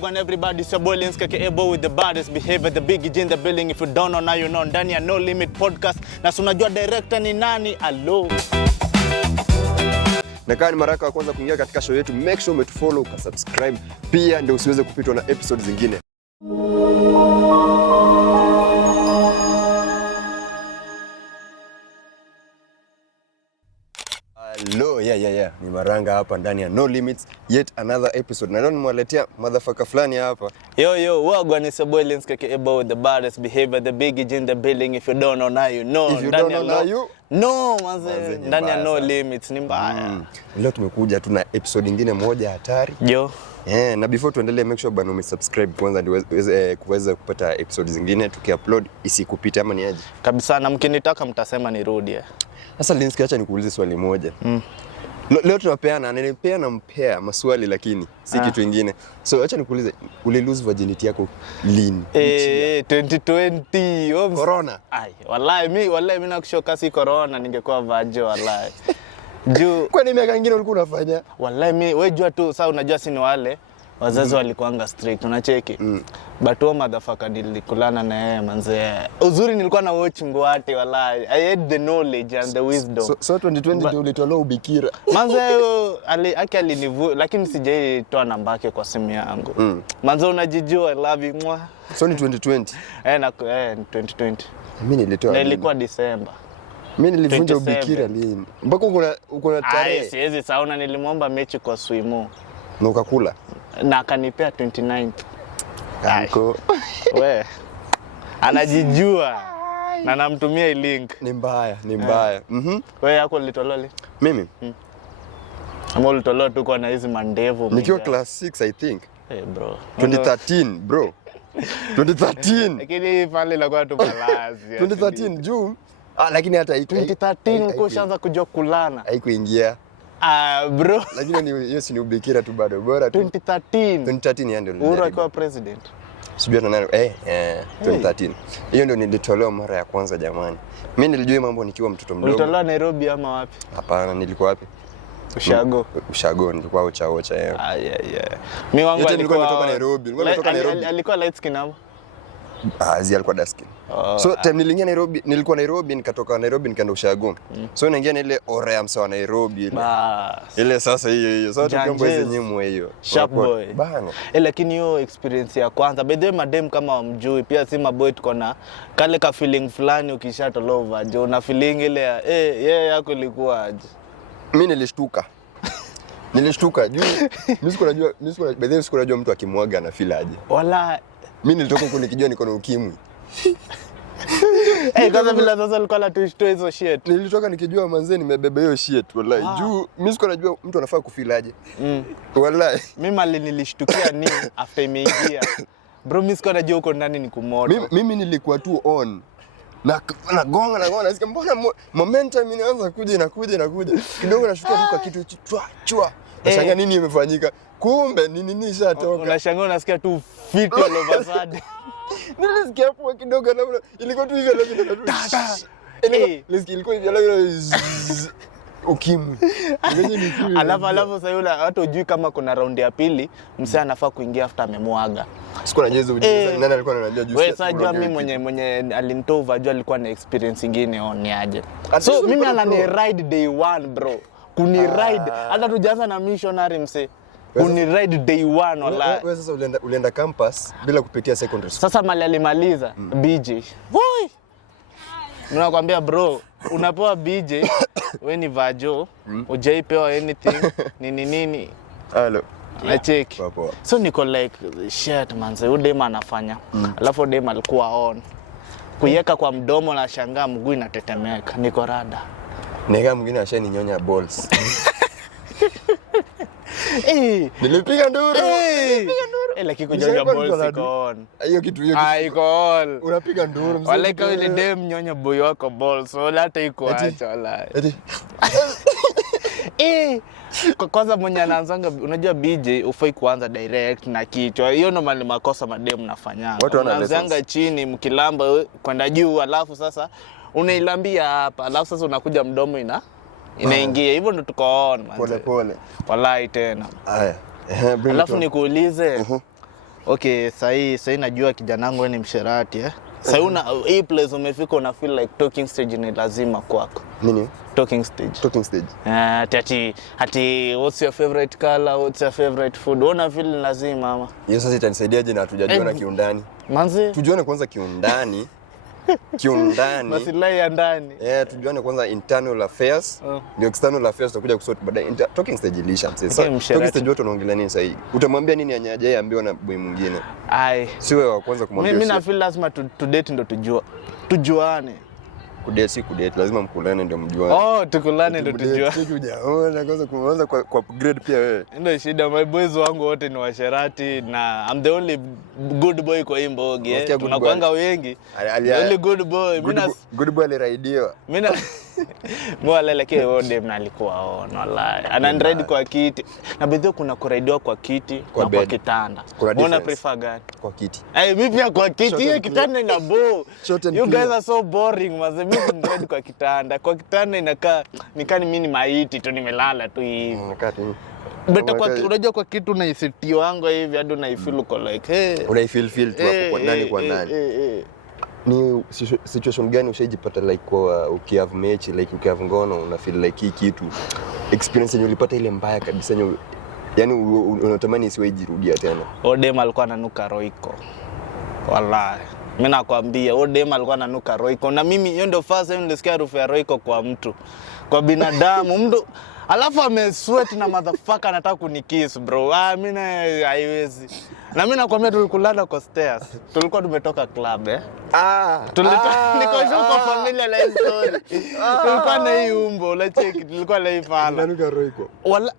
Wagwan everybody, it's your boy Linska Ebo with the baddest behavior, the big in the building. If you don't know, now you know. Ndani ya No Limit Podcast. Na unajua director ni nani? Hello. Na kama ni mara yako ya kwanza kuingia katika show yetu, make sure umetufollow, ukasubscribe. Pia ndio usiweze kupitwa na episodes zingine. Hello, yeah. Ni Maranga hapa ndani ya No Limits, yet another episode. Na leo nimewaletea motherfucker fulani hapa. Yo, Wagwan is your boy Linska Ebo with the baddest behavior, the big in the building. If you don't know, now you know. If you don't know, now you no, manze. Ndani ya No Limits ni mbaya. Leo tumekuja tu na episode nyingine moja hatari. Yo. Na before tuendelee, make sure bana umesubscribe kwanza ndio kuweza kupata episode zingine tukiupload isikupite ama ni aje. Kabisa, na mkinitaka mtasema nirudie. Sasa Linski, acha nikuulize swali moja. Leo nilipeana mpea maswali lakini si kitu kingine. So acha nikuulize, uli lose virginity yako lini? 2020 Corona. Ai, wallahi mimi nakushoka si corona, ningekuwa vajo wallahi. Juu kwa nini miaka nyingine ulikuwa unafanya? Wallahi mimi wewe jua tu sasa, unajua si ni wale wazazi walikuanga strict, unacheki. But huo motherfucker nilikulana na yeye manze. Uzuri nilikuwa na watch Ngwate wallahi. I had the knowledge and the wisdom. So 2020 ndio ulitoa ubikira. Manze alinivu, lakini sijaitoa namba yake kwa simu yangu. Manze unajijua, I love you mwa. So ni 2020. 2020. Mimi nilitoa. Na ilikuwa December. Mimi nilivunja ubikira lini? Mpaka uko na tarehe. Siwezi sauna, nilimwomba mechi kwa Swimo. Na ukakula. Na akanipea 29th. Anko. We. Anajijua. Na namtumia link. Ni mbaya. Wewe yako ulitolewa lini? Mimi? Ama ulitolewa tu kwa na hizi mandevu. Nikiwa class 6 I think. Bro. 2013 bro. 2013. Lakini pale ilikuwa tu malazi. 2013 June. Lakini hata 2013 uko ushaanza kujua kulana. Haikuingia. Bro. Lakini hiyo si ni ubikira tu bado. Bora tu. 2013 ndio. Uhuru akiwa president. Sijui nani 2013. Hiyo ndio nilitolewa mara ya kwanza jamani. Mimi nilijua mambo nikiwa mtoto mdogo. Ulitolewa Nairobi ama wapi? Hapana, nilikuwa wapi? Ushago, nilikuwa Ocha. Yeah. Mimi wangu alikuwa kutoka Nairobi. Alikuwa light skin hapo. Alikuwa dark skin. So time nilikuwa Nairobi, nikatoka Nairobi nikaenda Ushago. So naingia na ile ore ya msawa Nairobi ile. Ile sasa hiyo. So tukiomba hizo nyimwe hiyo. Sharp boy. Bana. Lakini hiyo experience ya kwanza, by the way madem kama wamjui, pia si maboy tuko na kale ka feeling fulani ukishatolova, jo na feeling ile ya yeye yako ilikuwa aje. Mimi nilishtuka juu mimi sikunajua mtu akimwaga na feel aje. Wala mimi nilitoka huko nikijua niko na ukimwi. Kwanza bila sasa alikuwa anatushtua hizo shit. Nilitoka nikijua manze nimebeba hiyo shit wallahi. Juu mimi sikunajua mtu anafaa kufeel aje. Wallahi. Mimi nilishtukia nini after imeingia. Bro, mimi sikunajua huko ndani ni kumoto. Mimi nilikuwa tu on. Na gonga nasikia mbona momentum inaanza kuja. Kidogo nashuka tu kwa kitu chwa. Nashangaa nini imefanyika. Kumbe nini ishatoka. Unashangaa unasikia tu fit all over sudden. Nilisikia hapo kidogo na ilikuwa tu hivyo ilikuwa hivyo ukimwi. Alafu sasa yule hata hujui kama kuna round ya pili, msee anafaa kuingia after amemwaga. Sikuwa najezo ujiza nani alikuwa anajua juice. Wewe sasa jua mimi mwenye alinitova jua alikuwa na experience nyingine ni aje. So mimi anani ride day 1 bro. Kuni ride hata tujaanza na missionary msee. Kuni ride day 1 wallahi. Wewe sasa ulienda campus bila kupitia secondary school. Sasa mali alimaliza BJ. Woi. Nakwambia bro, unapewa BJ, wewe ni vajo, hujaipewa anything, nini. Hello. Nacheki. So niko like shit manze, udema anafanya. Alafu udema alikuwa on. Kuiweka kwa mdomo na shangaa mguu inatetemeka. Niko rada. Nega mwingine ashaninyonya balls. Nilipiga nduru. Lakini kunyonya balls iko on. Hiyo kitu iko on. Unapiga nduru mzee. Wale kama ile dem nyonya boy wako balls, wala hata iko acha wala. Kwanza mwenye anaanzanga, unajua BJ ufai kuanza direct na kichwa. Hiyo ndo mali makosa madem nafanyanga. Unaanzanga chini mkilamba kwenda juu, alafu sasa unailambia hapa, alafu sasa unakuja mdomo inaingia. Hivyo ndo tuko on manze. Pole. Wallahi tena. Haya. Alafu nikuulize, Okay, sasa najua kijana wangu ni msherati Sasa una hii place umefika una feel like talking stage ni lazima kwako. Nini? Talking stage. Talking stage. Ati what's your favorite color, what's your favorite food? Una feel lazima ama? Hiyo sasa itanisaidiaje na hatujajiona kiundani? Manzi, tujuane kwanza kiundani. Maslahi ya ndani. Tujuane kwanza internal affairs. Ndio external affairs tutakuja kusort baadaye. Talking stage ilisha msasa. Talking stage wote wanaongelea nini sasa hivi? Utamwambia nini anyaje ambiwa na boy mwingine? Si wewe wa kwanza kumwambia. Mimi na feel lazima to date ndo tujuane. Kudate lazima mkulane ndio mjuane. Tukulane ndio tujuane. Hujaona kwanza kuanza kwa upgrade pia wewe. Ndio shida, my boys wangu wote ni washerati na I'm the only good boy kwa hii mbogi tunakuanga wengi. The only good boy. Good boy aliraidiwa. Mimi mwala lakini wode mnalikuwa wallahi. Anaandroid kwa kiti. Na bedho kuna kuraidiwa kwa kiti na kwa kitanda. Una prefer gani? Kwa kiti. Mimi pia kwa kiti. Hiyo kitanda ina bore. You guys are so boring. Mimi ndio kwa kitanda. Kwa kitanda inakaa nikani mimi ni maiti tu nimelala tu hivi. Beta kwa unajua kwa kitu na isiti wangu hivi hadi unaifeel uko like unaifeel tu hapo kwa ndani kwa ndani. Ni situation gani ushajipata like kwa ukihave match like ukihave ngono una feel like hii kitu experience yenyewe ulipata ile mbaya kabisa yani unatamani isiwe jirudia tena? Odem alikuwa ananuka Royco. Wallahi. Mimi nakwambia Odem alikuwa ananuka Royco na mimi hiyo ndio first time nilisikia harufu ya Royco kwa mtu. Kwa binadamu mtu alafu amesweat na motherfucker anataka kunikiss bro. Mimi haiwezi. Na mimi nakwambia tulikulala kwa stairs. Tulikuwa tumetoka club niko kwa familia la story. Tulikuwa na hii umbo, la check, tulikuwa na hii fala. Nanuka Royco. Wala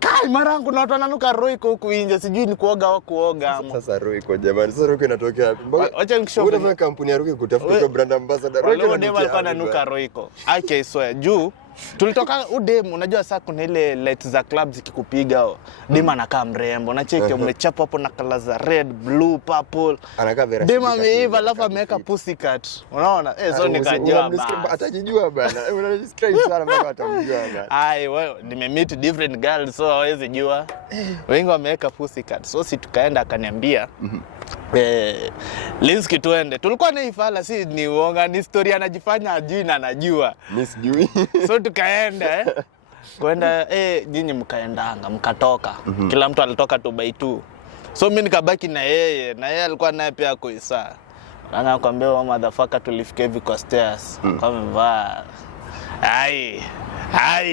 kai marangu na watu wananuka Royco huku nje, sijui ni kuoga au kuoga ama. Sasa Royco jamani, sasa Royco inatokea wapi? Acha nikishow. Unafanya kampuni ya Royco kutafuta kwa brand ambassador Royco. Wale ndio walikuwa wananuka Royco. Okay, so juu tulitoka udem, unajua sasa kuna ile lights za club zikikupiga dem anakaa mrembo na cheki umechapa hapo na colors za red, blue, purple. Anakaa very dem ameiva alafu ameweka pussycat. Unaona? So nikajua bana. Atajijua bana. Unadescribe sana mpaka atamjua bana. Wewe nimemeet different girls so hawezi jua. Wengi wameweka pussycat. So si tukaenda akaniambia Linsky tuende. Tulikuwa na ifala si ni uonga ni story anajifanya ajui na anajua. Mimi sijui. So tukaenda kwenda nyinyi mkaendanga mkatoka. Kila mtu alitoka 2 by 2. So mimi nikabaki na yeye alikuwa naye pia kuisa. Anakuambia motherfucker tulifika hivi kwa stairs. Kama mvaa.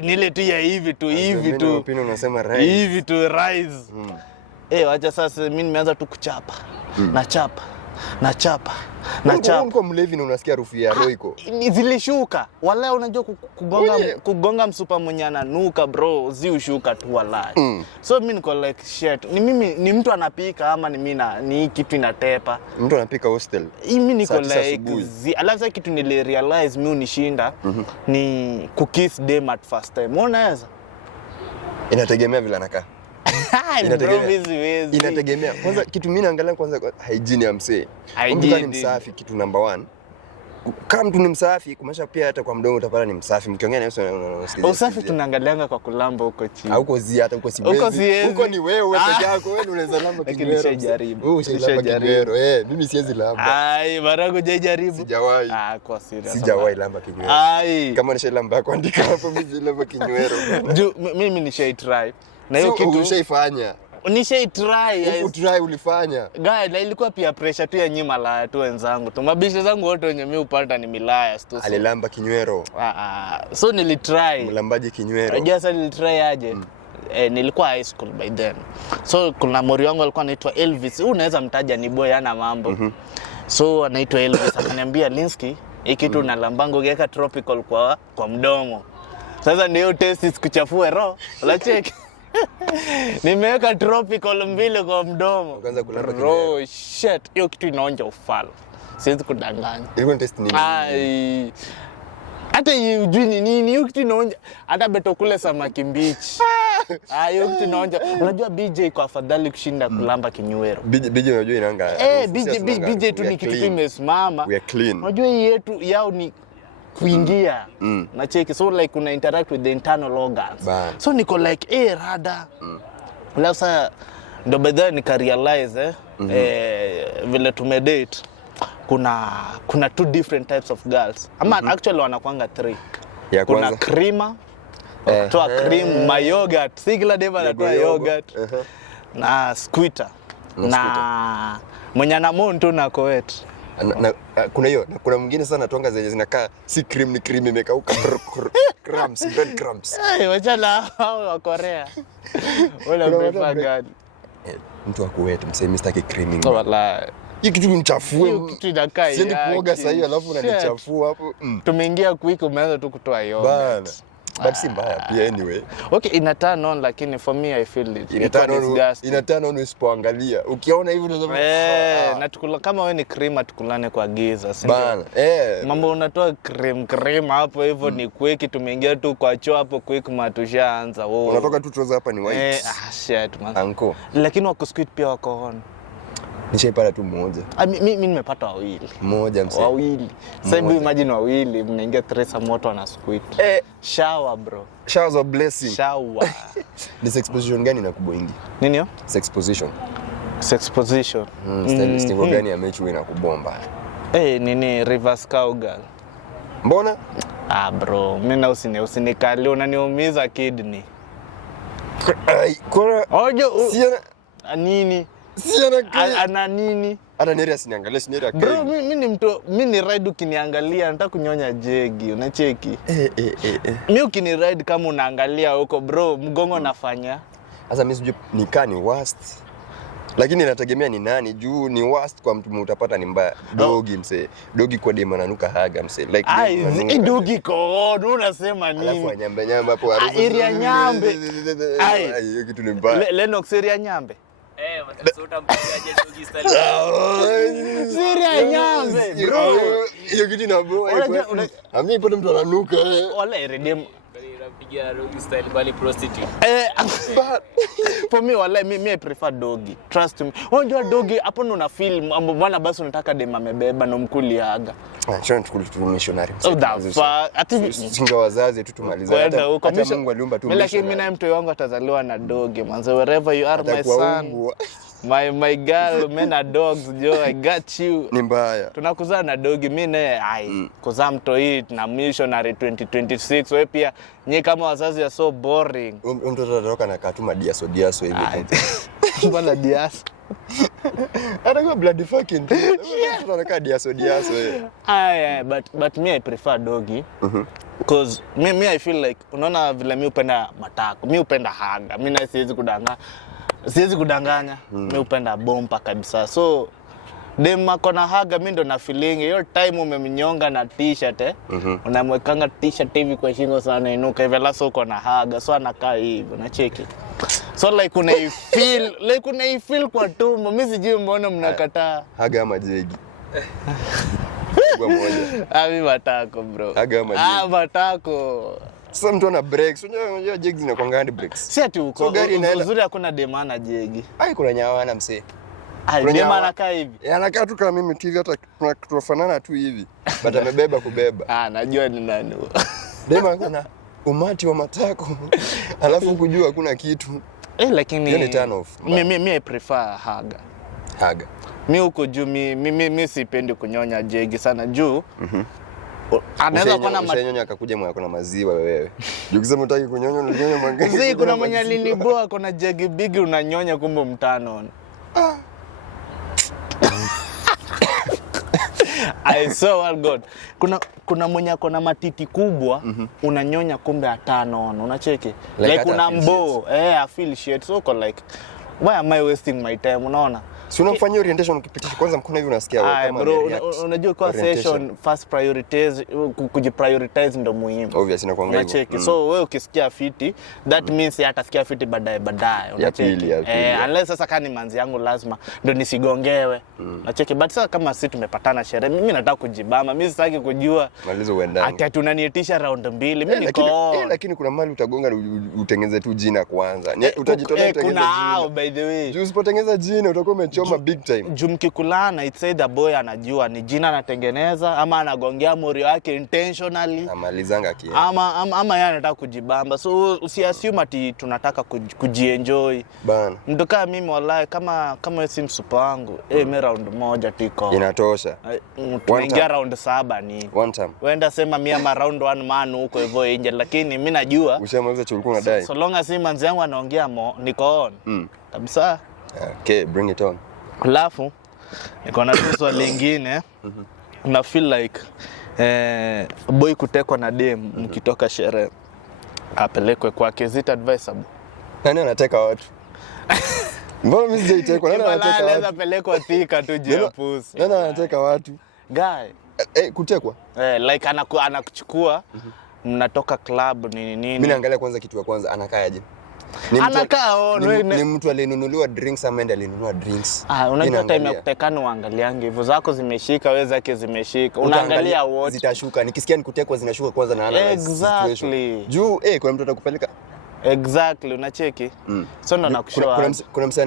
Nile tu ya hivi tu. Unasema rise. Hivi tu rise. Wacha sasa mimi nimeanza tu kuchapa. Nachapa. Uko mlevi na unasikia harufu ya Royco. Zilishuka. Wala unajua kugonga msupa mwenye ananuka bro, ushuka tu wala. So mimi niko like shit. Ni mimi ni mtu anapika ama ni mimi ni kitu inatepa. Mtu anapika hostel. Mimi niko like alafu sasa kitu nili realize mimi unishinda ni kukiss them at first time. Unaweza? Inategemea vile anakaa. Inategemea. Kwanza kitu mimi naangalia kwanza hygiene ya msee. Mtu ni msafi kitu number 1. Kama mtu ni msafi kumesha pia hata kwa mdomo utapata ni msafi. Mkiongea na yeye unasikia. Usafi tunaangalianga kwa kulamba huko chini. Huko hata huko siwezi. Huko ni wewe peke yako, wewe unaweza lamba kinywero. Wewe ushailamba kinywero. Mimi siwezi lamba. Marago hujajaribu. Sijawahi. Kwa serious. Sijawahi lamba kinywero. Kama nishailamba yako andika hapo mimi lamba kinywero. Mimi nishai try. Na hiyo kitu ushaifanya. Nishai try. Try ulifanya. Na ilikuwa pia pressure tu ya nyima la tu wenzangu. Mabisho zangu wote wenye mimi upata ni milaya tu. Alilamba kinywero. So nilitry. Mlambaji kinywero. Unajua sasa nilitry aje? Nilikuwa high school by then. So kuna mori wangu alikuwa anaitwa Elvis. Unaweza mtaja ni boy ana mambo. So anaitwa Elvis akaniambia Linsky, hii kitu unalambango ungeweka tropical kwa mdomo. Sasa ndio test isikuchafue roho. La check. Nimeweka tropical 2 kwa mdomo. Ukaanza kulamba kinywero. Shit, hiyo kitu inaonja ufala. Siwezi kudanganya. Ilikuwa test nini? Hata hujui ni nini, hiyo kitu inaonja. Hata beto kule samaki mbichi. Hiyo kitu inaonja. Unajua BJ kwa afadhali kushinda kulamba kinywero. BJ unajua inaanga. BJ tu ni kitu imesimama. We are clean. Unajua hii yetu yao ni kuingia na cheki, so like una interact with the internal organs. So niko like rada. Sasa Ndio baadaye nikarealize vile tumedate kuna two different types of girls. Ama actually wanakuanga 3. Kuna creamer, kutoa cream, my yogurt, singular dem anatoa yogurt. Na squitter. Na mwenye na monto na koet. Kuna hiyo, kuna mwingine sana tonga zenye zinakaa si cream ni cream imekauka crumbs, bread crumbs. Wacha na hao wa Korea. Wala prefer gani? Mtu akuwete mseme sitaki creaming. Wallahi. Hii kitu nichafue. Hiyo kitu inakaa hivi. Siendi kuoga sasa hiyo alafu unanichafua hapo. Tumeingia quick umeanza tu kutoa yogurt. Bana. But si mbaya pia anyway. Okay, ina turn on lakini for me I feel it. Ina turn on usipoangalia. Ukiona hivi unasema na tukula kama wewe ni cream tukulane kwa giza, si bana. Mambo unatoa cream hapo hivyo ni quick, tumeingia tu kwa choo hapo quick matushaanza. Unatoka tu trouser hapa ni white. Shit man. Anko. Lakini wako squid pia wako on. Nishaipata tu mmoja. Mimi nimepata wawili. Mmoja msee. Wawili. Sasa hivi imagine wawili mnaingia threesome moto na squid. Shower bro. Showers of blessing. Shower. Ni sex position gani inakuboingi? Nini hiyo? Sex position. Sex position. Style gani ya mechi inakubomba? Nini reverse cowgirl. Mbona? Bro, mimi na usinikali unaniumiza kidney. Siana nini? Ana nini? Ana neria siniangalia sineria kai. Bro, mimi ni ride ukiniangalia nataka kunyonya jegi, unacheki? Mimi ukiniride kama unaangalia huko bro, mgongo nafanya. Sasa mimi sijui nikani worst. Lakini inategemea ni nani juu ni worst kwa mtu utapata ni mbaya. Dogi msee. Dogi kwa dema nanuka haga msee. Like dogi ko unasema nini? Alafu nyambe hapo harufu. Area nyambe. Hiyo kitu ni mbaya. Lennox area nyambe. Matasota mpigaje dogi style. Area nyambe. Bro, hiyo kitu na bro. Mimi ipo mtu ananuka. Wala redem Piga dogi style bali prostitute. For me wala mimi I prefer dogi. Trust me. Unajua dogi hapo ndo una feel bwana basi unataka dem amebeba na mkuliaga. Acha tukuli tu missionary. Ati singa wazazi tu tumaliza hata Mungu aliumba tu. Lakini mimi na mtu wangu atazaliwa na dogi. Manze wherever you are my son. My girl, men are dogs, Joe, I got you. Ni mbaya. Tunakuzaa na dogi, mimi kuzaa mtoi na missionary 2026. Wewe pia nyie kama wazazi ya so boring. Mtoto anatoka na katuma diaso hivi. Mbona diaso? Anakuwa bloody fucking. Mtoto anakaa diaso. But me I prefer dogi. Because me I feel like unaona vile mimi upenda matako, mimi upenda haga. Mimi na siwezi kudanganya. Mimi upenda bomba kabisa. So dem akona haga mimi ndo na feeling hiyo time umemnyonga na t-shirt unamwekanga t-shirt hivi kwa shingo sana inuka hivi la uko na haga so anakaa hivi unacheki. So like unaifeel kwa tumbo. Mimi sijui mbona mnakataa. Haga ama jegi. Kwa moja. Mimi matako bro. Haga ama jegi. Matako. Sasa mtu ana breaks. Unajua jegi zinakuanga hadi breaks. Si ati uko uzuri hakuna demana jegi. Kuna nyawana msee. Dema anakaa hivi. Anakaa tu kama mimi tu hivi hata tunafanana tu hivi. But amebeba kubeba. Najua ni nani. Dema kuna umati wa matako. Alafu kujua hakuna kitu. Lakini hiyo ni turn off. Mimi I prefer haga. Mimi huko juu mimi sipendi kunyonya jegi sana juu. Anaweza kuwa na manyonya akakuja mwa kuna maziwa wewe. Ukisema unataka kunyonya unanyonya mwangalie. Kuna mwenye aliniboa kuna jegi bigi unanyonya kumbe mtano. I saw all God. Kuna mwenye akona matiti kubwa unanyonya kumbe atano unacheki. Like una mbo I feel shit so like why am I wasting my time unaona? Si unafanya orientation ukipitisha kwanza mkono hivi unasikia wewe kama bro, unajua kwa session first priorities kujiprioritize ndo muhimu. Obviously na kuangalia. Unacheki. So wewe ukisikia fiti that means hatasikia fiti baadaye unacheki. Unless sasa kani manzi yangu lazima ndo nisigongewe. Unacheki but sasa kama sisi tumepatana sherehe mimi nataka kujibamba. Mimi sitaki kujua malizo uendane. Ati tunaniitisha round 2 mimi niko. Lakini kuna mali utagonga utengeze tu jina kwanza. Utajitolea utengeze jina. Kuna by the way. Juu usipotengeza jina utakuwa umechoma big time. Juu mkikulana it's either boy anajua ni jina anatengeneza ama anagongea mori wake intentionally. Amalizanga kia. Ama yeye anataka kujibamba. So usiassume ati tunataka kujienjoy. Bana. Mtu kama mimi wallahi kama si msupa wangu, mimi round moja tu iko. Inatosha. Tunaingia round 7 ni. One time. Wenda sema mimi ama round 1 man huko hivyo nje, lakini mimi najua ushamaliza chulikuwa unadai. So long as manzi yangu anaongea niko on. Kabisa. Okay, bring it on. Alafu niko na swali lingine. Na feel like boy kutekwa na dem mkitoka sherehe apelekwe kwake, is it advisable? Nani anateka watu? Mbona mimi sijaiteka? Nani anateka watu? Anaweza pelekwa thika tu je pusi. Nani anateka watu? Guy. Kutekwa? Like anakuchukua mnatoka club nini. Mimi naangalia kwanza kitu ya kwanza anakaaje. Anakaa ni mtu alinunuliwa drinks ama ende alinunua drinks. Unajua time ya kutekana uangaliange hivyo zako zimeshika, wewe zake zimeshika. Unaangalia wote. Zitashuka. Nikisikia nikutekwa zinashuka kwanza na exactly. Juu kuna mtu atakupeleka. Exactly, unacheki. So ndo nakushoa. Kuna mtu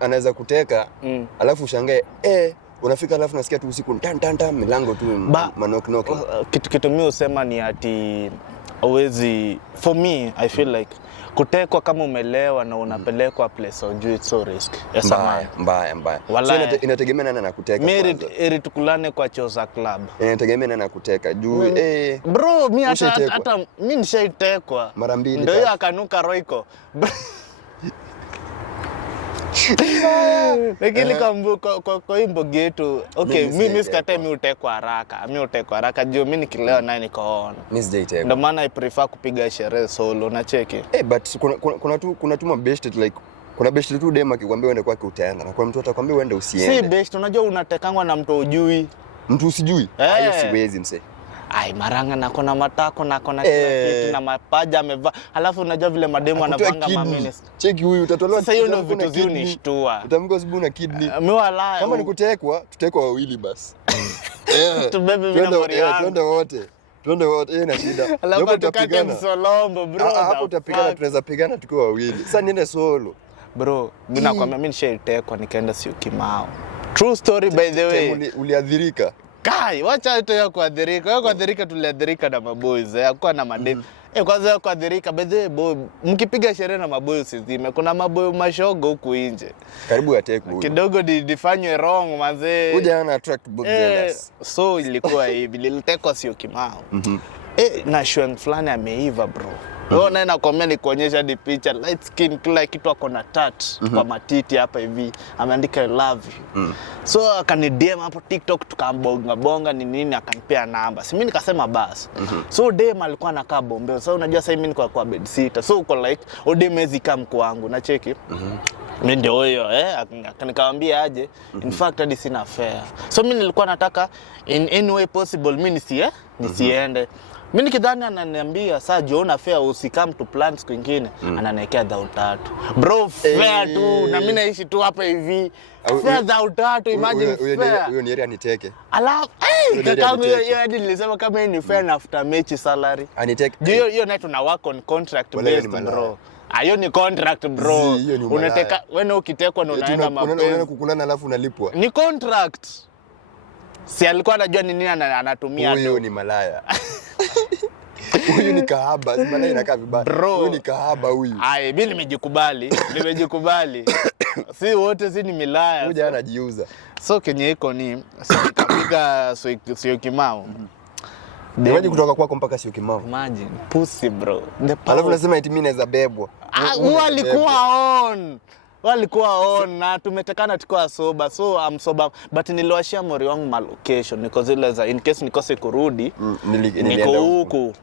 anaweza kuteka, alafu ushangae unafika alafu nasikia tu usiku tan milango tu knock. Kitu mimi usema ni ati always for me I feel like kutekwa kama umelewa na unapelekwa place ujue it's so risk. Yes, mbaya. So inategemea nani anakuteka. Mimi tukulane kwa choza club. Inategemea nani anakuteka. Juu bro mimi hata mimi nishaitekwa mara 2. Ndio akanuka roiko. Lakini kwa imbo getu okay mimi sikatai mimi utekwa haraka juu mimi nikilewa naye niko on. Mimi sijaiteka. Ndio maana I prefer kupiga sherehe solo na cheki. But kuna tu mabest like kuna best tu dem akikwambia uende kwake utaenda na kuna mtu atakwambia uende usiende. Si best, unajua unatekangwa na mtu ujui. Mtu usijui? Hayo siwezi mse. Maranga na kona matako na kona kila kitu na mapaja amevaa. Alafu unajua vile mademu anavanga mamines. Cheki huyu utatolewa. Sasa hiyo ndio vitu zio nishtua. Utamko sibu na kidney. Mimi wala. Kama nikutekwa, tutekwa wawili basi. Tubebe vile mori yangu. Twende wote, hiyo ina shida. Alafu tukate msolombo bro. Hapo utapigana, tunaweza pigana tukiwa wawili. Sasa niende solo. Bro, mimi nakwambia mimi nishaitekwa nikaenda Syokimau. True story by the way. Uliadhirika? Kai, wacha ito ya kuadhirika. Wewe kuadhirika tuliadhirika na maboys. Hakuwa na madem. Kwanza ya kuadhirika by the way boy, mkipiga sherehe na maboy usizime. Kuna maboy mashogo huku nje. Karibu atekwe. Kidogo difanywe wrong manze. Uja ana attract both genders. So ilikuwa hivi, nilitekwa Syokimau. Na shweng fulani ameiva bro. Wewe unaenda komea ni kuonyesha di picha light skin kila kitu ako na tat kwa matiti hapa hivi. Ameandika I love you. So akani DM hapo TikTok tukambonga ni nini akanipea namba. Si mimi nikasema basi. So DM alikuwa anakaa Bombay. So unajua sasa mimi niko kwa bed sitter. So uko like odemezi kama kwangu na cheki. Mimi ndio huyo akanikamwambia aje. In fact hadi sina fare. So mimi nilikuwa nataka in any way possible mimi nisiende. Mimi nikidhani ananiambia saa jiona fare usikam to plan siku nyingine ananiwekea 3,000. Bro fare tu na mimi naishi tu hapa hivi. Fare 3,000 imagine fare. Huyo ni area niteke. Alafu kama hiyo hadi nilisema kama hii ni fare na after match salary. Aniteke. Hiyo night tuna work on contract based bro. Hiyo ni contract bro. Unateka wewe ukitekwa na unaenda mapenzi. Unaenda kukulana alafu unalipwa. Ni contract. Si alikuwa anajua ni nini anatumia. Huyo ni malaya. Huyu ni kahaba, si malaya inakaa vibaya. Huyu ni kahaba huyu. Mimi nimejikubali. Si wote si ni milaya. Huyu anajiuza. So kenye iko ni nikapiga Syokimau. Niwaje kutoka kwako mpaka Syokimau? Imagine pussy bro. Alafu nasema eti mimi naweza bebwa. Walikuwa on na tumetekana tukiwa soba. So I'm sober but niliwashia mori wangu ma location niko zile za in case nikose kurudi niko huku.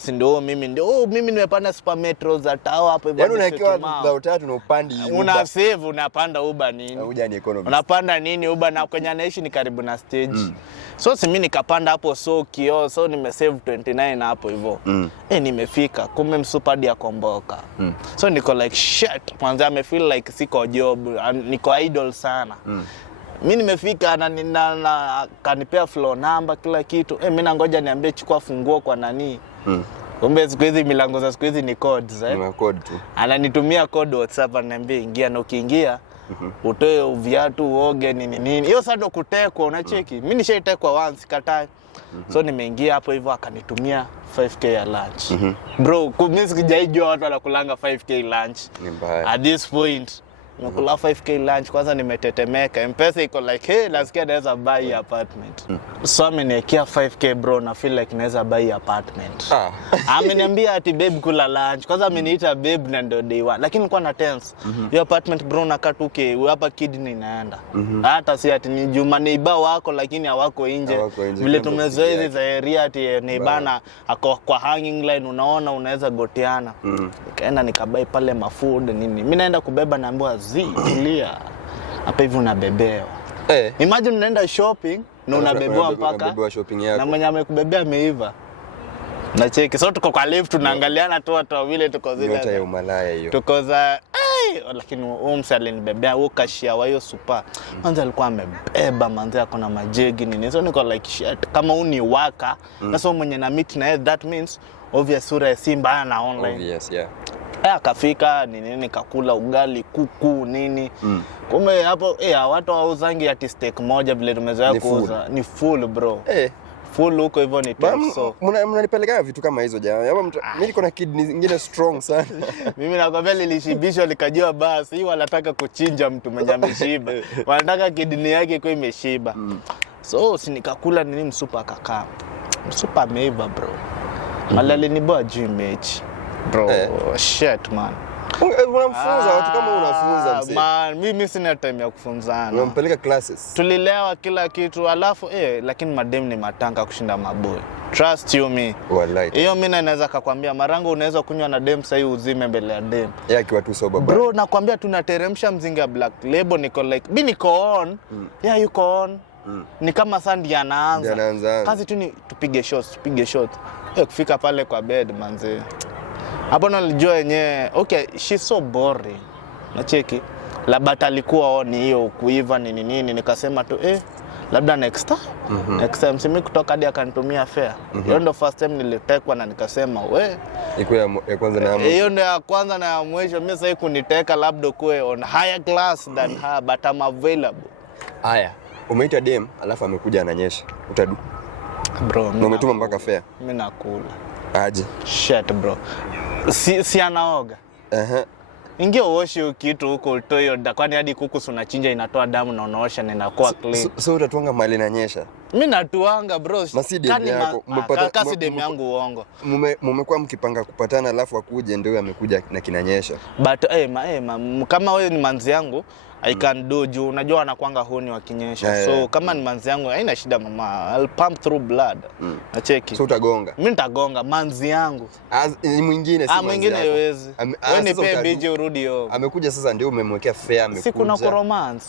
Si ndio mimi nimepanda super metro za tao hapo hivyo. Yaani unakiwa 3,000 na upandi Uber. Una save unapanda Uber nini? Huja ni economy. Unapanda nini Uber na kwenye anaishi ni karibu na stage. So si mimi nikapanda hapo so nimesave 29 hapo hivyo. Nimefika kumbe msupadi ya komboka. So niko like shit. Kwanza I feel like siko job, niko idle sana. Mimi nimefika na kanipea floor number kila kitu. Mimi nangoja niambie chukua funguo kwa nani. Kumbe siku hizi milango za siku hizi ni codes Ni code tu. Ananitumia code WhatsApp ananiambia ingia, na ukiingia utoe viatu uoge nini. Hiyo sasa ndo kutekwa, unacheki. Mimi nishaitekwa once katai. So nimeingia hapo hivyo akanitumia 5k ya lunch. Bro, mimi sijaijua watu wanakulanga 5k lunch. Ni mbaya. At this point nimekula 5k lunch, kwanza nimetetemeka. M-Pesa iko like, hey, nasikia naweza buy apartment. So ameniwekea 5k bro, na feel like naweza buy apartment. Ameniambia ati babe kula lunch. Kwanza ameniita babe na ndo day one. Lakini nilikuwa na tense. Hiyo apartment bro na katuke hapa kidney inaenda. Hata si ati ni Juma neighbor wako lakini hawako nje. Vile tumezoea hizi za area ati neighbor ako kwa hanging line, unaona unaweza goteana. Nikaenda nikabai pale mafood nini. Mimi naenda kubeba, naambiwa zilia hapa hivi unabebewa. Imagine unaenda shopping na unabebewa mpaka shopping yako. Na mwenye amekubebea ameiva. Na cheki. So tuko kwa lift tunaangaliana tu watu wawili, tuko zile. Yote ya umalaya hiyo. Tuko za lakini huyo msee alinibebea, huyo kashia wa hiyo super. Manzi alikuwa amebeba, manzi ako na majegi nini. So niko like shit, kama uni waka na so mwenye na meet na that means obvious sura ya Simba na online. Obvious, yeah. Akafika nini kakula ugali kuku nini. Kumbe hapo watu wauzangi ati steak moja vile tumezoea kuuza ni full bro. Full huko hivyo ni top. So mnanipeleka vitu kama hizo jamaa. Mimi niko na kidney nyingine strong sana. Mimi nakwambia nilishibishwa nikajua basi hii wanataka kuchinja mtu mwenye ameshiba. Wanataka kidney yake iko imeshiba. So si nikakula nini, msupa akakaa. Msupa ameiva bro. Malali ni boa juu mechi. Bro, shit man. Unafunza watu kama unafunza mzee. Man, mimi sina time ya kufunzana. Unampeleka classes. Tulilewa kila kitu, alafu lakini madem ni matanga kushinda maboy. Trust you me. Wallahi. Hiyo mimi naweza kukwambia Marango unaweza kunywa na dem sasa uzime mbele ya dem. Akiwa tu sober bro, nakwambia tunateremsha mzinga Black Label, niko like mimi niko on. Yuko on. Ni kama sandi anaanza. Kazi tu ni tupige shots. Kufika pale kwa bed manze. Hapo nalijua yenyewe, okay, she's so boring. Nacheki. Labda alikuwa on hiyo kuiva nini nikasema tu labda next time. Next time simi kutoka hadi akanitumia fare. Hiyo ndo first time nilitekwa na nikasema iko ya kwanza na ya mwisho. Hiyo ndo ya kwanza na ya mwisho. Mimi sasa kuniteka labda kuwe on higher class than her, but I'm available. Haya, umeita dem alafu amekuja ananyesha. Utadu. Bro, na umetuma mpaka fare. Mimi nakula. Aje. Shit bro. Si anaoga. Ingia uoshe kitu huko utoe, kwani hadi kuku unachinja inatoa damu na unaosha na inakuwa clean. So utatuanga mali inanyesha. Mimi natuanga bro. Kani yako kasi demu yangu uongo. Mmekuwa mkipanga kupatana alafu akuje ndio amekuja na kinanyesha. But kama wewe ni manzi yangu I can do juu unajua anakuanga honi wakinyesha. So kama ni manzi yangu haina shida mama. I'll pump through blood. Nacheki. So utagonga. Mimi nitagonga manzi yangu. Mwingine si manzi. Mwingine haiwezi. Wewe nipe biji urudi home. Amekuja sasa ndio umemwekea fare amekuja. Si kuna romance.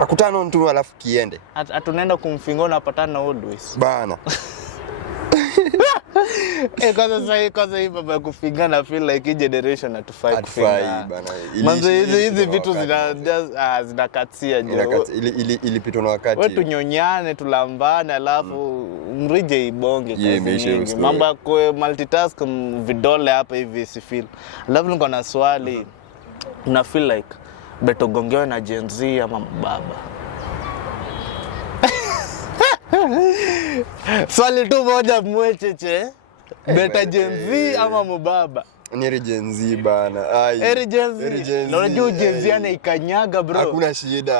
Akutana mtu alafu kiende. Tunaenda kumfingona apatana always. Bana. Kwanza hii baba kufingana feel like hii generation hatufai kufingana. Manzo hizi vitu zinakatia jo. Ilipitwa na wakati. Wewe tunyonyane tulambane alafu mrije ibonge kazi. Mambo ya multitask vidole hapa hivi si feel. Alafu niko na swali. Una feel like beto gongewe na Gen Z ama baba? Swali tu moja mwecheche. Beta Gen Z ama mubaba? Ni Gen Z bana. Eri Gen Z. Na unajua Gen Z anaikanyaga bro. Hakuna shida.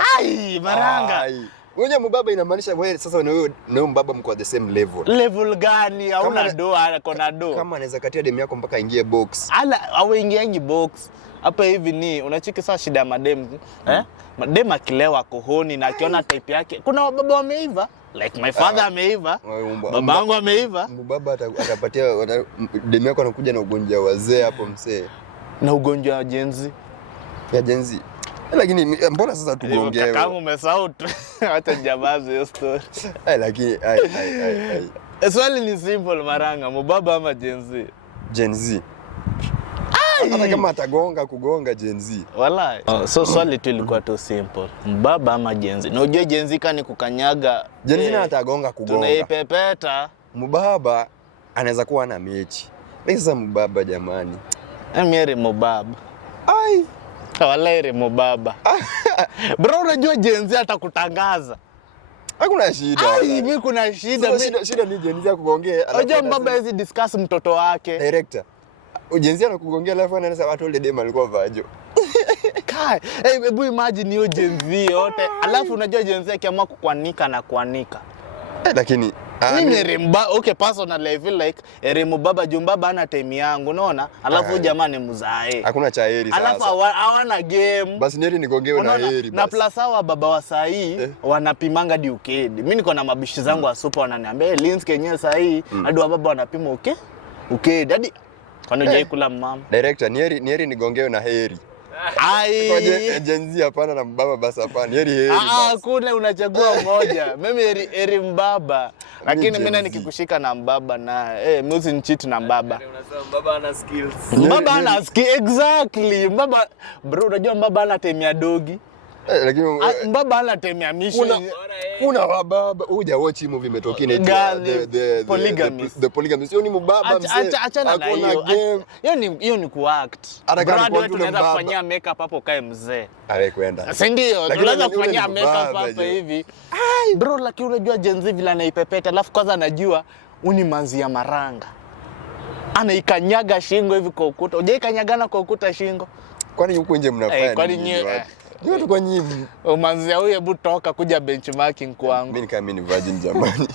Maranga. Wewe mbaba inamaanisha wewe sasa na wewe mbaba mko at the same level. Level gani? Hauna doa, kona doa. Kama anaweza katia demu yako mpaka ingie box. Au ingiangi box. Hapa hivi ni unachiki saa shida ya madem. Madem akilewa kohoni na akiona type yake. Kuna wababa wameiva. Like my father ameiva. Babangu ameiva. Mbaba atapatia demu yako anakuja na ugonjwa wazee hapo msee. Na ugonjwa wa Gen Z. Ya Gen Z. Lakini mbona sasa tugongewe? Kakaangu umesahau tu. Acha jabazi hiyo story. Lakini swali ni simple Maranga, mbaba ama Gen Z? Gen Z. Hata kama atagonga kugonga Gen Z. Wallahi. So swali tu ilikuwa tu simple. Mbaba ama Gen Z? Na unajua Gen Z kani kukanyaga. Gen Z atagonga kugonga. Tunaipepeta. Mbaba anaweza kuwa na mechi. Ni sasa mbaba jamani. Mimi mubaba. Ai. Wala mubaba. Bro, unajua Gen Z atakutangaza. Hakuna shida. Ai, mimi kuna shida. Shida ni Gen Z kuongea. Unajua mbaba hizi discuss mtoto wake. Director. Gen Z anakugongea alafu anasema watu ile dem alikuwa vajo. Kai, hebu imagine hiyo Gen Z yote. Alafu unajua Gen Z akiamua kukuanika na kuanika. Lakini mimi rimba, okay, personally I feel like Mubaba Jumbaba ana time yangu, unaona? Alafu jamaa ni mzae. Hakuna cha heri sasa. Alafu hawana game. Basi neri nigongewe na heri basi. Na plus hawa baba wa saa hii wanapimanga di ukedi. Mimi niko na mabishi zangu wa super wananiambia, Lins Kenya saa hii hadi wa baba wanapima ukedi. Hadi wanajai kula mama. Director, nieri nigongewe na heri. Ai. Kwa Gen Z hapana na mbaba basi hapana. Heri. Kule unachagua moja. Mimi heri mbaba. Lakini mimi nikikushika na mbaba na mimi usinicheat na mbaba. Unasema mbaba ana skills. Mbaba ana skills exactly. Mbaba bro, unajua mbaba ana temia dogi. Lakini mbaba ana temia mission. Kuna wababa huja watch movie imetokea the polygamy. The polygamy sio ni mbaba mzee. Achana na hiyo. Hiyo ni kuact. Bro, tunaweza kufanyia makeup hapo kae mzee. Awe kwenda. Si ndio? Tunaweza kufanyia makeup hapa hivi. Bro, lakini unajua Gen Z vile anaipepeta, alafu kwanza anajua uni manzi ya maranga. Anaikanyaga shingo hivi kwa ukuta. Hujaikanyagana kwa ukuta shingo? Kwani huko nje mnafanya? Kwani nyewe ndio tuko nyivu. Manzi ya huyu hebu toka kuja benchmarking kwangu. Mimi kama ni virgin jamani.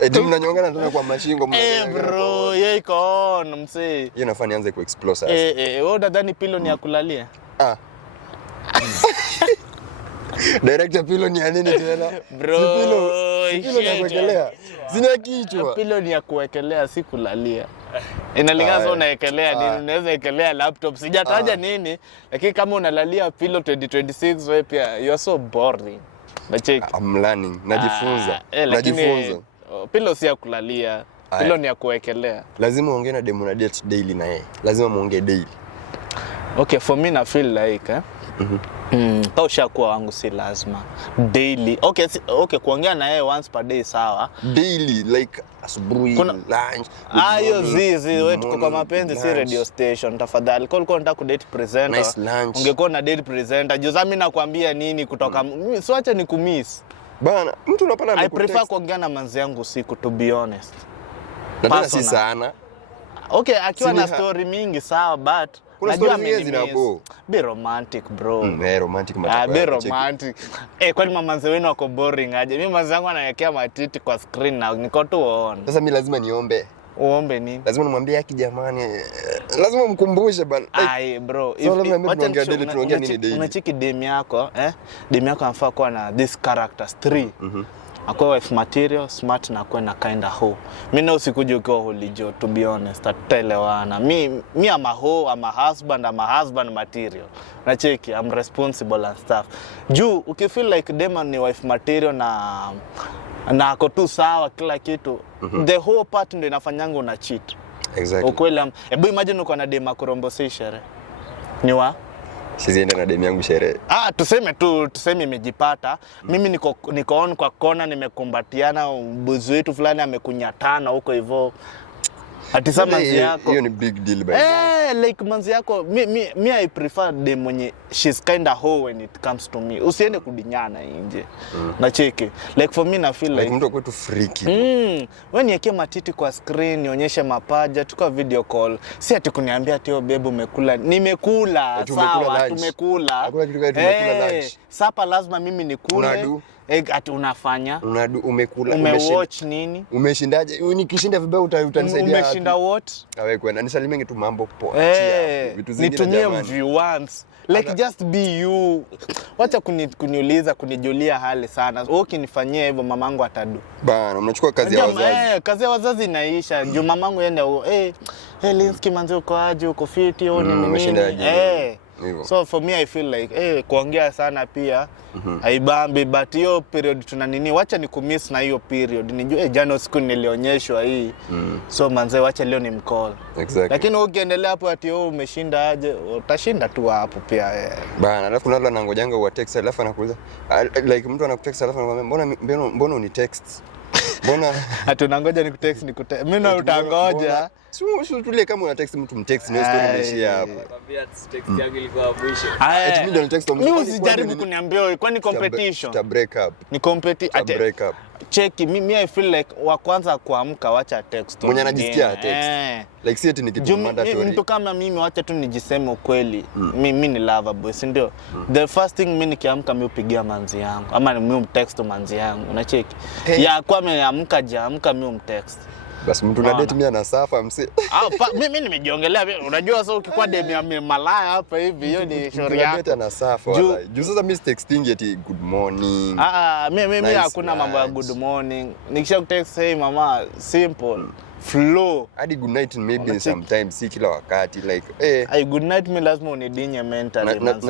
Eti mnanyongana tena kwa mashingo bro, yeye iko on msee. Hiyo nafanya nianze kuexplore sasa. Wewe unadhani pillow ni ya kulalia? Director, pillow ni ya nini tena? Bro, pillow ya kuwekelea. Zina kichwa. Pillow ni ya kuwekelea, si kulalia. Inalingana sasa unaekelea nini, unaweza ekelea laptop, sijataja nini, lakini kama unalalia pillow 2026 wewe pia you are so boring. Nacheki. I'm learning, najifunza. Najifunza. Pillow si ya kulalia, pillow ni ya kuwekelea. Lazima uongee na demo na date daily na yeye. Lazima muongee daily. Okay, for me na feel like Kau shakuwa wangu si lazima daily. Okay, kuongea na yeye once per day sawa. Daily like asubuhi, lunch. Hiyo zizi wewe tuko kwa mapenzi si radio station tafadhali. Kwa ulikuwa unataka kudate presenter. Nice lunch. Ungekuwa na date presenter. Joza mimi nakwambia nini kutoka siache ni kumiss. Bana, mtu unapata I prefer kuongea na manzi yangu usiku to be honest. Nadhani si sana. Okay, akiwa na story mingi sawa but unajua mimi zinapo. Be romantic bro. Romantic mataka. Be romantic. Kwani mamanzi wenu wako boring aje? Mimi manzi yangu anawekea matiti kwa screen na niko tu on. Sasa mimi lazima niombe. Uombe nini? Lazima nimwambie yaki jamani. Lazima mkumbushe bana. Bro, tunaongea nini daily? Unachiki dem yako, dem yako anafaa kuwa na these characters 3. Akwa wife material, smart na kuwa na kinda hoe. Mimi na usikuje ukiwa holijo, to be honest, atutaelewana. Me am a hoe, I'm a husband material. Unacheki, I'm responsible and stuff. Juu, ukifeel like dem ni wife material na ako tu sawa kila kitu, the whole part ndio inafanyanga una cheat. Exactly. Ukweli, hebu imagine uko na dem akorombosi shere. Niwa? Sizienda na demu yangu sherehe. Tuseme imejipata. Mimi niko on kwa kona nimekumbatiana mbuzi wetu fulani amekunyatana huko hivyo. Ati sasa manzi yako. Hiyo ni big deal by the way. Like manzi yako me I prefer dem mwenye she's kinda hoe when it comes to me. Usiende kudinyana nje. Nacheki. Like for me na feel like mtu kwetu freaky. Wewe niwekee matiti kwa screen, nionyeshe mapaja, tuka video call. Si ati kuniambia ati babe umekula. Nimekula, sawa, tumekula. Hakuna kitu gani tumekula lunch. Sapa lazima mimi nikule. Ati unafanya? Umekula, umewatch nini? Umeshindaje? Nikishinda vibaya utanisaidia. Umeshinda what? Awe kwenda nisalimenge tu mambo poa. Vitu zingine nitumie mview once. Like just be you. Wacha kuniuliza kunijulia hali sana. Wewe ukinifanyia hivyo mamangu atadu. Bana, unachukua kazi ya wazazi. Kazi ya wazazi inaisha. Juu mamangu yende Linsky manzi uko aje, uko fit hiyo nini? So for me I feel like kuongea sana pia haibambi, but hiyo period tuna nini, wacha ni kumiss na hiyo period. Nijue jana usiku nilionyeshwa hii. So manze wacha leo ni mcall. Exactly. Lakini ukiendelea hapo ati umeshinda aje, utashinda tu hapo pia. Bana, alafu kuna wale wanangojanga wa text alafu anakuuliza like mtu anakutext alafu anakuambia mbona uni text? Mbona ati unangoja nikutext? Mimi na utangoja. Sio tule kama una text mtu mtext na story imeishia hapo. Nakwambia text yangu ilikuwa mwisho. Eti mimi ndio text mimi usijaribu kuniambia wewe kwani competition. Ta break up. Ni competition. Break up. Cheki mimi I feel like wa kwanza kuamka wacha text. Mwenye anajisikia text. Like si eti ni kitu mandatory. Mtu kama mimi wacha tu nijiseme ukweli. Mimi ni lover boy, si ndio? The first thing mimi nikiamka mimi upigia manzi yangu ama mimi umtext manzi yangu. Unacheki? Ya kwa mimi amka mimi umtext. Basi mtu na date mimi anasafa msi. Mimi nimejiongelea unajua sasa ukikuwa dem ya malaya hapa hivi hiyo ni shauri yako. Date anasafa wallahi. Juu sasa mimi texting eti good morning. Mimi hakuna mambo ya good morning. Nikisha kutext hey mama simple flow. Hadi good night maybe sometimes si kila wakati like good night mimi lazima unidinye mentally manzi.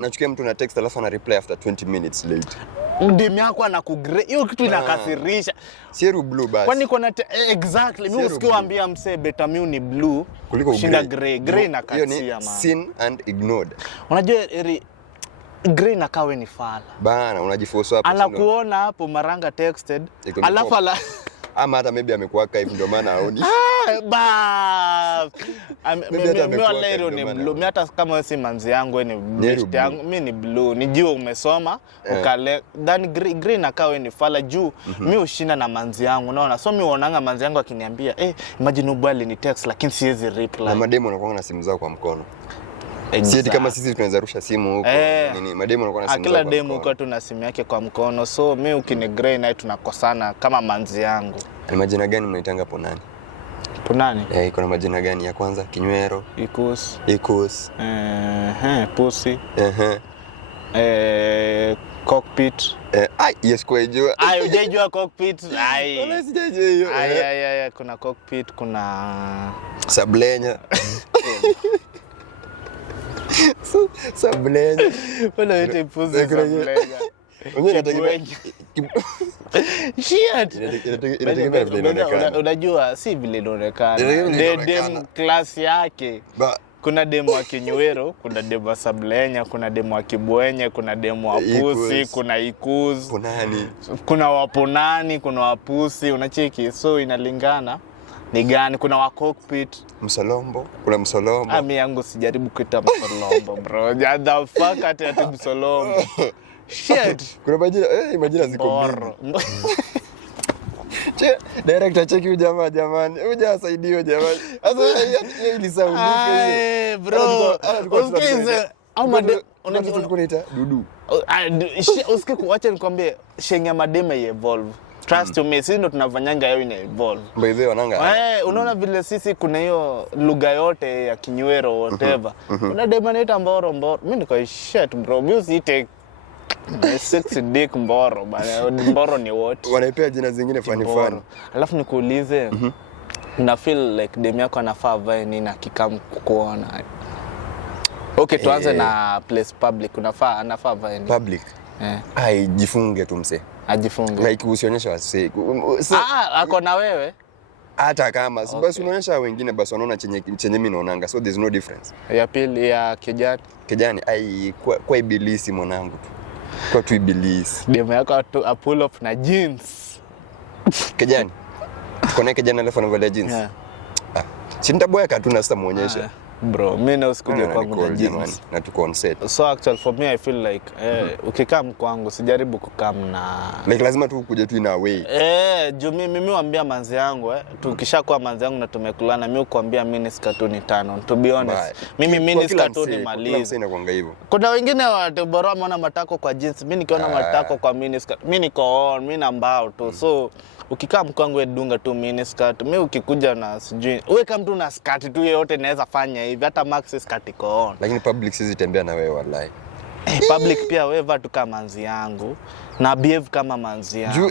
Nachukia mtu na text alafu ana reply after 20 minutes late. Ndimi yako anakugrade. Hiyo kitu inakasirisha. Sieru blue basi. Kwani kuna exactly mimi usikiwaambia msee beta mimi ni blue kuliko shinda grey. Grey inakatia man. Seen and ignored. Unajua grey inakawe ni fala. Bana unajiforce hapo. Anakuona hapo maranga texted. Alafu ama hata maybe amekuwaka hivi ndio maana haoni. Mimi wala hilo ni blue. Mimi hata kama wewe si manzi yangu wewe ni best yangu, mimi ni blue. Nijue umesoma ukale then green akawe ni fala juu. Mimi ushinda na manzi yangu unaona. So mimi uonanga manzi yangu akiniambia imagine ubali ni text lakini siwezi reply. Na mademo wanakuwa na simu zao kwa mkono. Exactly. Kama sisi tunaweza rusha simu huko nini mademo wanakuwa na simu zao. Kila demo huko tu na simu yake kwa mkono. So mimi ukinigrey naye tunakosana kama manzi yangu. Ni majina gani mnaitanga hapo nani? Punani? Iko na majina gani ya kwanza? Kinywero, Ikus. Pussy. Cockpit. Yes kwa hiyo. Hujajua cockpit? Wala sijajua hiyo. Kuna cockpit, kuna Sablenya. Sablenya. Bwana yote pussy Sablenya. Shit. Unajua si vile inaonekana. Dem class yake. Kuna demo wa Kinywero, kuna demo wa Sablenya, kuna demo wa Kibwenye, kuna demo wa Pusi, kuna Ikuz, kuna Waponani, kuna Wapusi, unacheki. So inalingana ni gani, kuna wa Cockpit, Msolombo, kuna Msolombo. Mimi yangu sijaribu kuita Msolombo bro. The fuck ati Msolombo. Shit. Kuna majina ziko mingi. Director cheki huyu jamaa jamani. Huyu jasaidiwa jamani. Sasa hiyo ilisaulika hiyo. Bro. Usikize. Au madem unaita Dudu. Usikie kuacha nikwambie shenga madem evolve. Trust me, sisi ndo tunafanyanga yao ina evolve. By the way wananga. Unaona vile sisi kuna hiyo lugha yote ya Kinywero whatever. Kuna dem anaita Mboro. Mimi niko shit bro. Music sexy dick Mboro bana. Mboro ni what? Wanaipea jina zingine funny. Alafu nikuulize, una feel like dem yako anafaa vae nini akikam kukuona? Okay, tuanze na place public. Anafaa vae nini? Public. Jifunge tu mse. Ajifunge. Like usionyesha wase. Ako na wewe? Hata kama basi unaonyesha wengine basi wanaona chenye mimi naonanga. So there's no difference. Ya pili ya kijani kwa ibilisi mwanangu tu. Kwa tu ibilisi. Demo yako tu a pull up na jeans. Kijani. Kuna kijana alafu anavalia jeans. Si nitaboeka tu na sasa muonyesha. Bro, mimi na usikuje kwangu na jeans. Na tuko on set. So actually for me I feel like ukikam kwangu sijaribu kukam na like lazima tu kuje tu in a way. Juu mimi huambia manzi yangu tukishakuwa manzi yangu na tumekulana mimi kuambia miniskirt ni tano. To be honest, mimi miniskirt ni malizi. Kuna wengine watu bora wameona matako kwa jeans, mimi nikiona matako kwa miniskirt. Mimi niko on, mimi na mbao tu. So ukikaa mkwangu dunga tu miniskirt. Mimi ukikuja na sijui weka mtu na skirt tu yote naweza fanya hivi hata max skirt iko on. Lakini public sisi tembea na wewe wallahi. Public pia wewe vaa tu kama manzi yangu na behave kama manzi yangu. Juu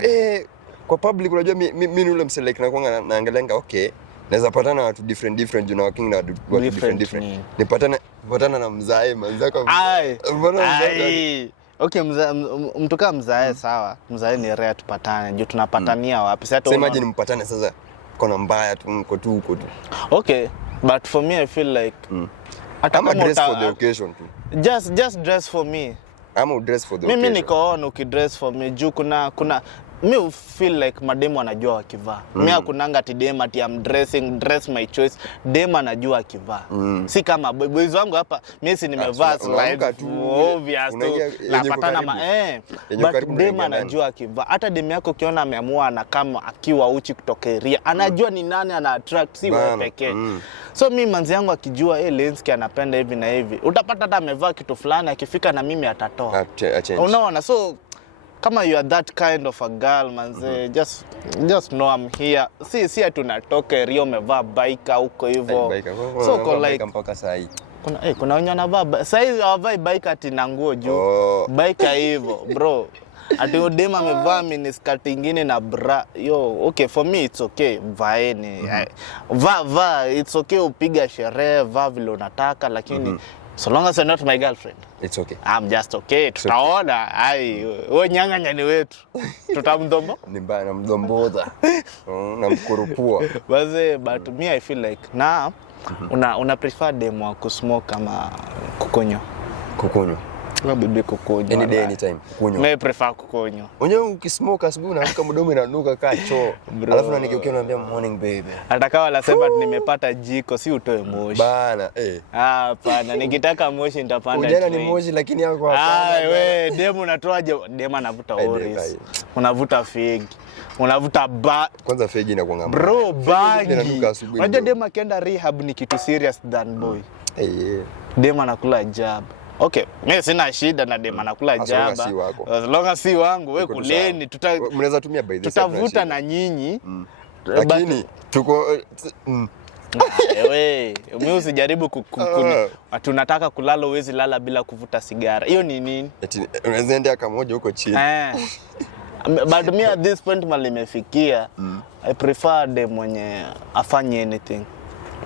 kwa public unajua mimi ni ule mse like nakuanga naangalenga okay. Naweza patana watu different juu na working na watu different. Nipatana na mzae manzako. Okay, mtu kama mzae sawa. Mzae ni rare tupatane. Juu tunapatania wapi? Sasa imagine mpatane sasa kona mbaya tu mko tu huko tu. Okay, but for me I feel like hata kama dress for the occasion tu. Just dress for me. Dress for the occasion. Mimi niko on ukidress for me. Juu kuna me feel like mademu anajua wakivaa. Mimi hakunanga ati dem ati I'm dress my choice. Dem anajua akivaa. Si kama boys wangu hapa mimi si nimevaa slide obvious tu. Napatana but dem anajua akivaa. Hata dem yako ukiona ameamua na kama akiwa uchi kutoka area, anajua ni nani ana attract, si wewe pekee. So mimi manzi yangu akijua Lenski anapenda hivi na hivi, utapata hata amevaa kitu fulani akifika na mimi atatoa. Unaona, so kama you are that kind of a girl manze, just know I'm here. Si tunatoka area umevaa bike huko hivyo. So kwa like mpaka saa hii kuna wenye wanavaa saa hii hawavai bike ati na nguo juu. Bike hivyo bro. Ati udema amevaa miniskirt ingine na bra. Yo, okay, for me it's okay. Vaeni. Va, it's okay upiga sherehe, vaa vile unataka, lakini so long as you're not my girlfriend, it's okay. I'm just okay. Tutaona. Wewe nyang'anya ni wetu. Tutamdombo? Ni bana mdomboza. Na mkurupua. Baze, but me I feel like now una prefer demo kusmoke kama kukunywa? Kukunywa. Bibi kukunywa. Any day anytime kukunywa. Mimi prefer kukunywa. Unajua ukismoke asubuhi unaamka mdomo inanuka kaa choo. Alafu unanigeukia unaniambia morning baby. Atakawa wanasema nimepata jiko, si utoe moshi. Bana Hapana, nikitaka moshi nitapanda. Ujana ni moshi lakini yako hapana. Wewe demu unatoaje? Demu anavuta oris. Unavuta fegi. Unavuta kwanza fegi inakuanga bro bangi. Unajua demu akienda rehab ni kitu serious than boy. Demu anakula jab. Okay, mimi sina shida na demu anakula jaba. As long as si wangu, wewe kuleni mnaweza tumia by the tutavuta na nyinyi. Lakini tuko wewe mimi usijaribu tunataka kulala uwezi lala bila kuvuta sigara. Hiyo ni nini? Eti unaweza enda kamoja huko chini. But me at this point mali nimefikia, I prefer dem mwenye afanye anything.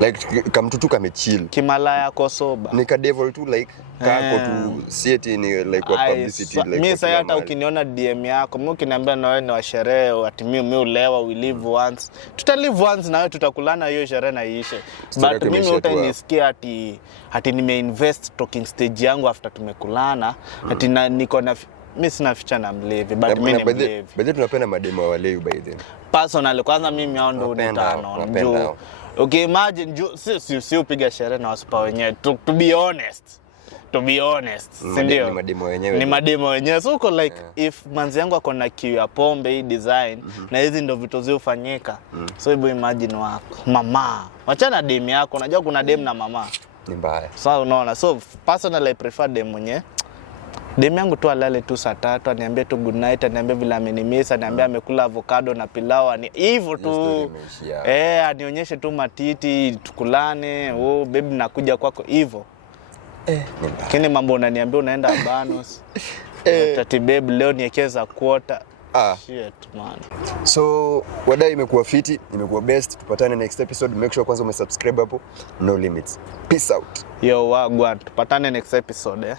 Like kamtutu kamechill. Kimalaya kwa soba. Nika devil tu like kako tu sieti ni like what publicity like. Mimi sasa hata ukiniona DM yako, mimi ukiniambia na wewe ni wa sherehe, ati mimi ulewa we live once. Tutalive once na wewe tutakulana hiyo sherehe na iishe. But mimi utanisikia ati nimeinvest talking stage yangu after tumekulana, ati niko na mimi sina ficha na mlevi, but mimi ni mlevi. But tunapenda mademo wale by then. Personally kwanza mimi hao ndio nitano. Okay, imagine si upiga sherehe na wasipa wenyewe. To be honest, si ndio? Ni mademo wenyewe. So uko like if manzi yangu ako na kiu ya pombe hii design na hizi ndio vitu zifanyika. So hebu imagine wako mama. Wachana dem yako, unajua kuna dem na mama. Ni mbaya. So unaona, so personally I prefer dem mwenyewe. Dem yangu tu alale tu saa 3, aniambie tu good night, aniambie vile amenimisa, aniambie amekula avocado na pilau, hivyo tu. Anionyeshe tu matiti, tukulane, baby nakuja kwako hivyo. Lakini mambo unaniambia unaenda Abanos. Tati babe leo niekeza quarter. Shit man. So wadai imekuwa fiti, imekuwa best. Tupatane next episode. Make sure kwanza umesubscribe hapo. No limits. Peace out. Yo wagwan, tupatane next episode.